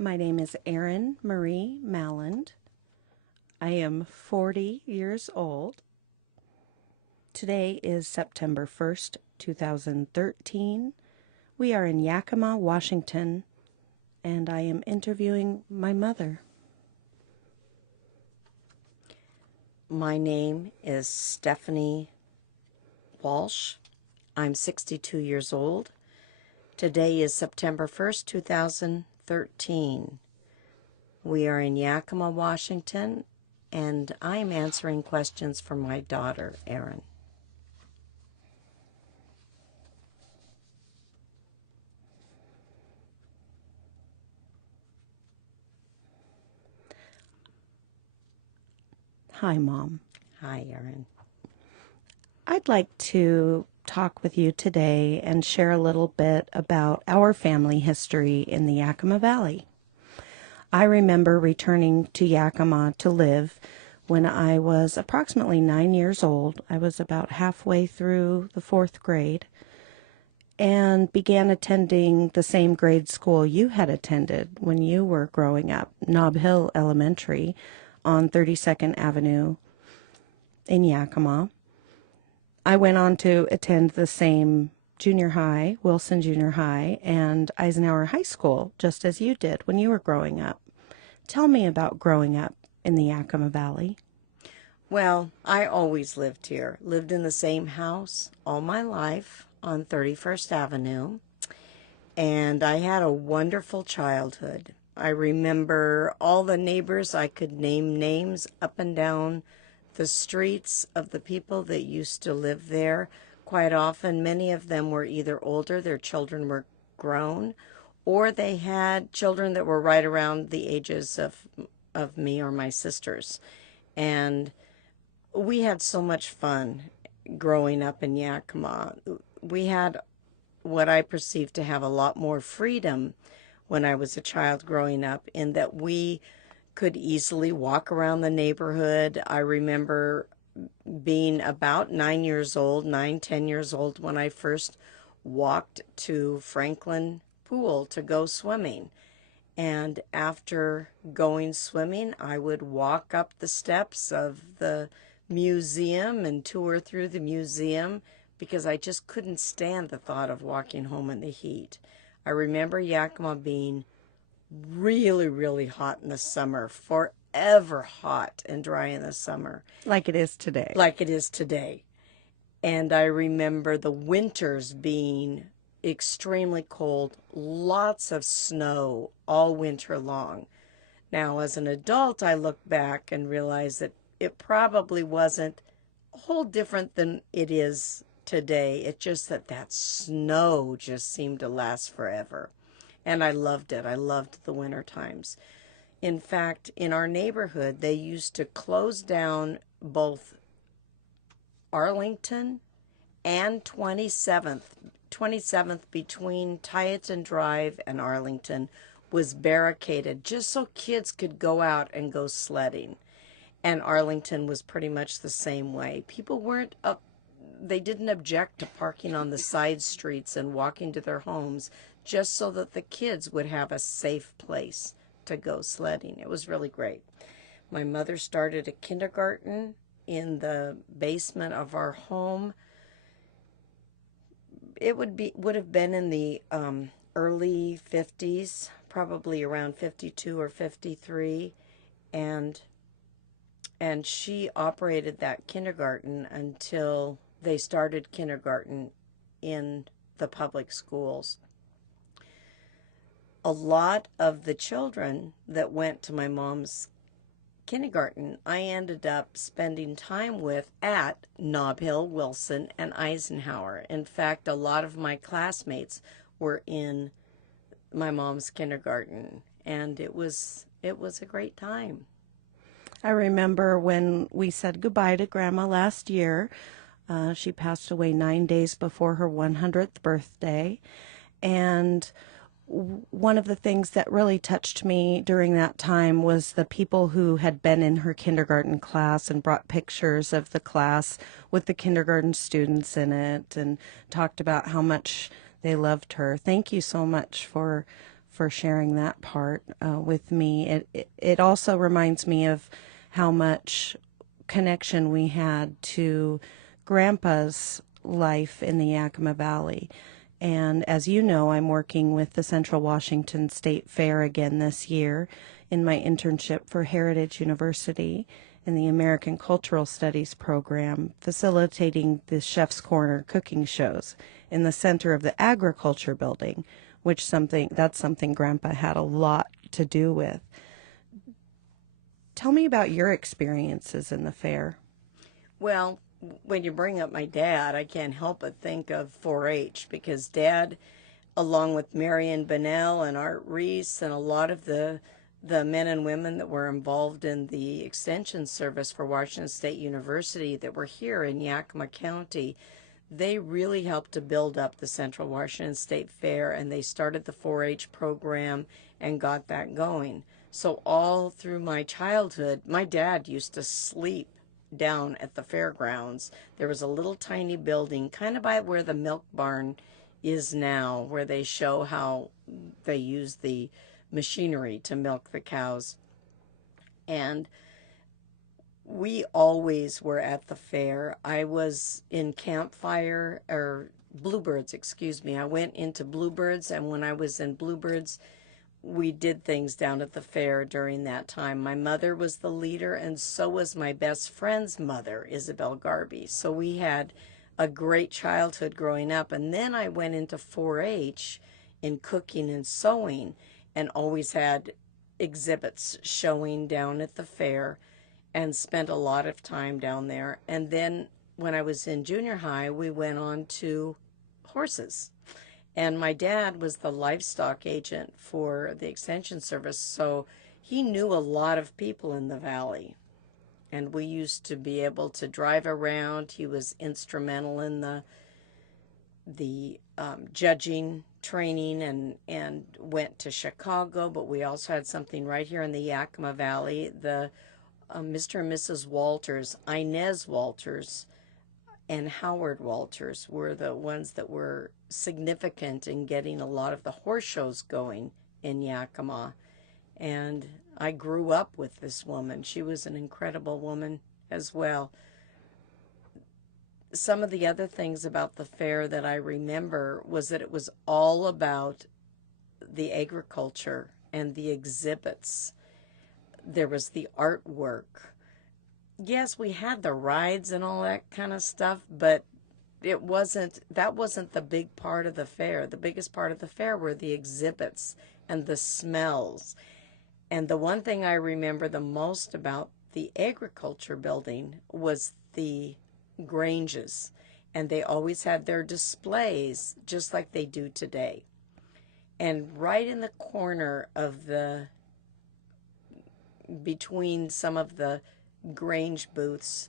My name is Erin Marie Malland. I am 40 years old. Today is September 1st, 2013. We are in Yakima, Washington, and I am interviewing my mother. My name is Stephanie Walsh. I'm 62 years old. Today is September 1st, 2013. We are in Yakima, Washington, and I'm answering questions from my daughter, Erin. Hi, Mom. Hi, Erin. I'd like to talk with you today and share a little bit about our family history in the Yakima Valley. I remember returning to Yakima to live when I was approximately 9 years old. I was about halfway through the fourth grade and began attending the same grade school you had attended when you were growing up, Nob Hill Elementary on 32nd Avenue in Yakima. I went on to attend the same junior high, Wilson Junior High, and Eisenhower High School, just as you did when you were growing up. Tell me about growing up in the Yakima Valley. Well, I always lived here, lived in the same house all my life on 31st Avenue, and I had a wonderful childhood. I remember all the neighbors. I could name names up and down the streets of the people that used to live there. Quite often, many of them were either older, their children were grown, or they had children that were right around the ages of me or my sisters. And we had so much fun growing up in Yakima. We had what I perceived to have a lot more freedom when I was a child growing up, in that we could easily walk around the neighborhood. I remember being about 9 years old, 10 years old, when I first walked to Franklin Pool to go swimming. And after going swimming, I would walk up the steps of the museum and tour through the museum because I just couldn't stand the thought of walking home in the heat. I remember Yakima being really, really hot in the summer, forever hot and dry in the summer. Like it is today. Like it is today. And I remember the winters being extremely cold, lots of snow all winter long. Now, as an adult, I look back and realize that it probably wasn't a whole different than it is today. It's just that snow just seemed to last forever. And I loved it. I loved the winter times. In fact, in our neighborhood, they used to close down both Arlington and 27th. 27th between Tieton Drive and Arlington was barricaded just so kids could go out and go sledding. And Arlington was pretty much the same way. People weren't up, they didn't object to parking on the side streets and walking to their homes just so that the kids would have a safe place to go sledding. It was really great. My mother started a kindergarten in the basement of our home. It would have been in the early 50s, probably around 52 or 53, and she operated that kindergarten until they started kindergarten in the public schools. A lot of the children that went to my mom's kindergarten, I ended up spending time with at Nob Hill, Wilson, and Eisenhower. In fact, a lot of my classmates were in my mom's kindergarten, and it was a great time. I remember when we said goodbye to Grandma last year. She passed away 9 days before her 100th birthday. And one of the things that really touched me during that time was the people who had been in her kindergarten class and brought pictures of the class with the kindergarten students in it and talked about how much they loved her. Thank you so much for for sharing that part with me. It also reminds me of how much connection we had to Grandpa's life in the Yakima Valley. And as you know, I'm working with the Central Washington State Fair again this year in my internship for Heritage University in the American Cultural Studies program, facilitating the Chef's Corner cooking shows in the center of the Agriculture Building, that's something Grandpa had a lot to do with. Tell me about your experiences in the fair. Well, when you bring up my dad, I can't help but think of 4-H because Dad, along with Marion Bennell and Art Reese and a lot of the men and women that were involved in the extension service for Washington State University that were here in Yakima County, they really helped to build up the Central Washington State Fair, and they started the 4-H program and got that going. So all through my childhood, my dad used to sleep down at the fairgrounds. There was a little tiny building kind of by where the milk barn is now, where they show how they use the machinery to milk the cows. And we always were at the fair. I was in Campfire, or Bluebirds, excuse me. I went into Bluebirds, and when I was in Bluebirds, we did things down at the fair during that time. My mother was the leader, and so was my best friend's mother, Isabel Garvey. So we had a great childhood growing up. And then I went into 4-H in cooking and sewing, and always had exhibits showing down at the fair, and spent a lot of time down there. And then when I was in junior high, we went on to horses. And my dad was the livestock agent for the extension service, so he knew a lot of people in the valley. And we used to be able to drive around. He was instrumental in the judging training, and went to Chicago, but we also had something right here in the Yakima Valley. The Mr. and Mrs. Walters, Inez Walters, and Howard Walters were the ones that were significant in getting a lot of the horse shows going in Yakima. And I grew up with this woman. She was an incredible woman as well. Some of the other things about the fair that I remember was that it was all about the agriculture and the exhibits. There was the artwork. Yes, we had the rides and all that kind of stuff, but that wasn't the big part of the fair. The biggest part of the fair were the exhibits and the smells. And the one thing I remember the most about the agriculture building was the granges. And they always had their displays just like they do today. And right in the corner of between some of the grange booths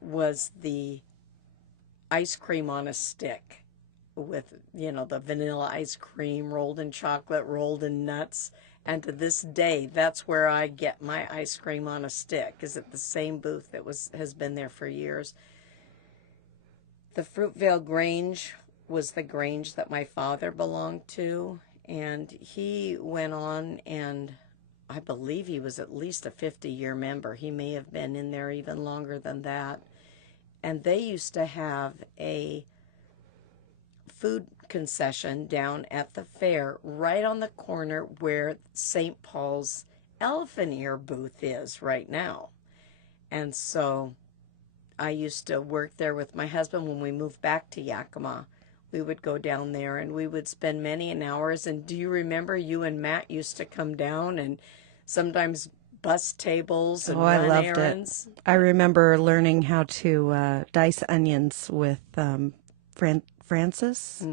was the ice cream on a stick with, the vanilla ice cream rolled in chocolate, rolled in nuts. And to this day, that's where I get my ice cream on a stick, is at the same booth that has been there for years. The Fruitvale Grange was the grange that my father belonged to, and he went on, and I believe he was at least a 50-year member. He may have been in there even longer than that. And they used to have a food concession down at the fair right on the corner where St. Paul's elephant ear booth is right now. And so I used to work there with my husband when we moved back to Yakima. We would go down there and we would spend many an hours. And do you remember you and Matt used to come down and sometimes bus tables and I run loved errands? it. I remember learning how to dice onions with Francis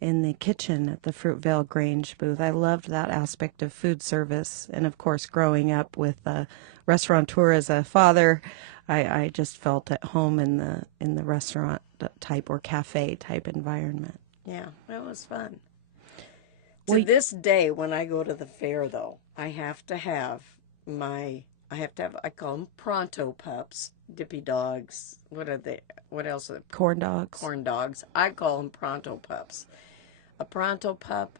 in the kitchen at the Fruitvale Grange booth. I loved that aspect of food service. And of course, growing up with a restaurateur as a father, I just felt at home in the restaurant type or cafe type environment. Yeah, it was fun. To this day, when I go to the fair, though, I call them pronto pups, dippy dogs. What are they? What else are they? Corn dogs. Corn dogs. I call them pronto pups. A pronto pup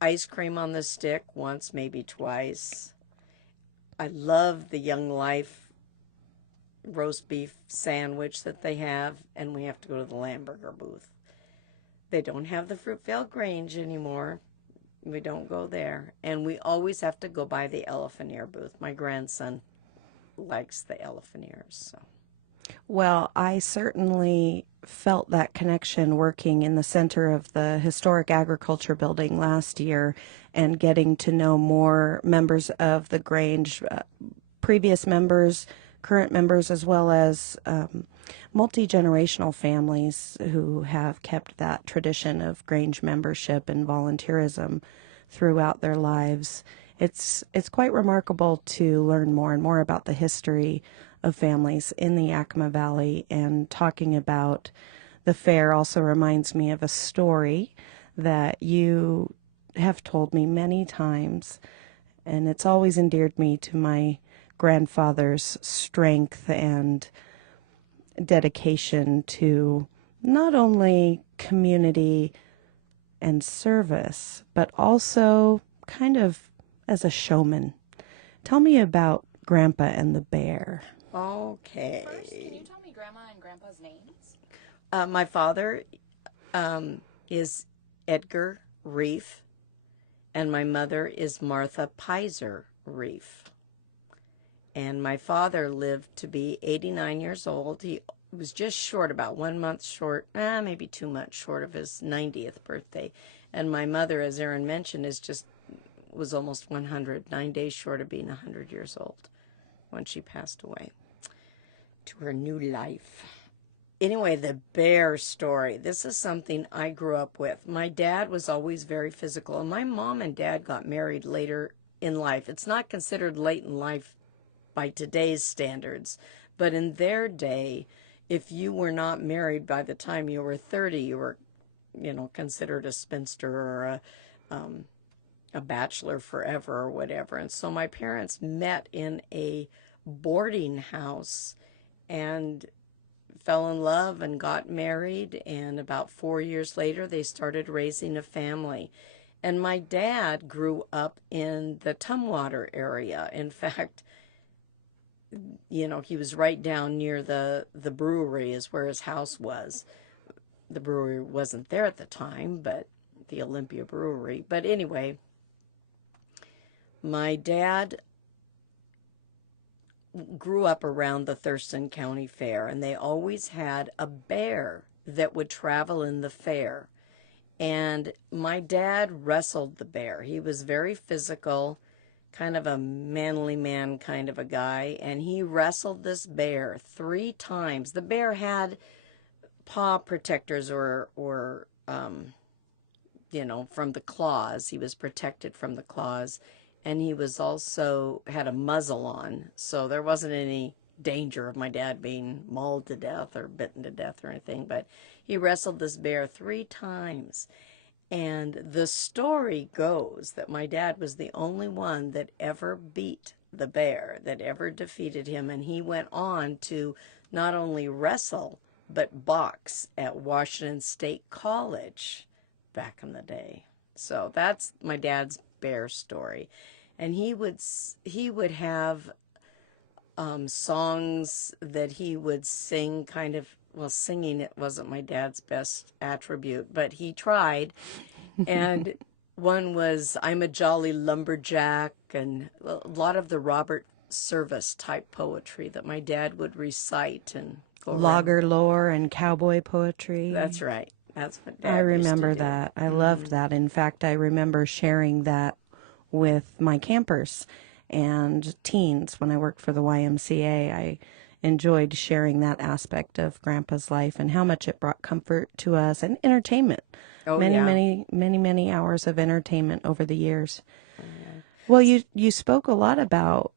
ice cream on the stick once, maybe twice. I love the Young Life roast beef sandwich that they have, and we have to go to the Lamburger booth. They don't have the Fruitvale Grange anymore. We don't go there. And we always have to go by the elephant ear booth. My grandson likes the elephant ears. So. Well, I certainly felt that connection working in the center of the historic agriculture building last year and getting to know more members of the Grange, previous members, current members, as well as multi-generational families who have kept that tradition of Grange membership and volunteerism throughout their lives. It's quite remarkable to learn more and more about the history of families in the Yakima Valley, and talking about the fair also reminds me of a story that you have told me many times, and it's always endeared me to my grandfather's strength and dedication to not only community and service, but also kind of as a showman. Tell me about Grandpa and the bear. Okay. First, can you tell me Grandma and Grandpa's names? My father is Edgar Reef, and my mother is Martha Pizer Reef. And my father lived to be 89 years old. He was just short, about 1 month short, maybe 2 months short of his 90th birthday. And my mother, as Erin mentioned, was almost 100, 9 days short of being 100 years old when she passed away to her new life. Anyway, the bear story. This is something I grew up with. My dad was always very physical, and my mom and dad got married later in life. It's not considered late in life by today's standards, but in their day, if you were not married by the time you were 30, you were, considered a spinster or a bachelor forever or whatever. And so my parents met in a boarding house and fell in love and got married, and about 4 years later they started raising a family. And my dad grew up in the Tumwater area. In fact, he was right down near the brewery is where his house was. The brewery wasn't there at the time, but the Olympia Brewery. But anyway, my dad grew up around the Thurston County Fair, and they always had a bear that would travel in the fair. And my dad wrestled the bear. He was very physical, kind of a manly man kind of a guy, and he wrestled this bear 3 times. The bear had paw protectors or from the claws. He was protected from the claws. And he was also had a muzzle on, so there wasn't any danger of my dad being mauled to death or bitten to death or anything. But he wrestled this bear 3 times. And the story goes that my dad was the only one that ever beat the bear, that ever defeated him. And he went on to not only wrestle, but box at Washington State College back in the day. So that's my dad's bear story. And he would have songs that he would sing kind of, well, singing it wasn't my dad's best attribute, but he tried. And one was I'm a Jolly Lumberjack, and a lot of the Robert Service type poetry that my dad would recite and go around. Logger lore and cowboy poetry. That's right. That's what I Dad remember used to do. that. I loved that. In fact, I remember sharing that with my campers and teens when I worked for the YMCA. I enjoyed sharing that aspect of Grandpa's life and how much it brought comfort to us and entertainment. Oh, many, yeah. many hours of entertainment over the years. Well, you spoke a lot about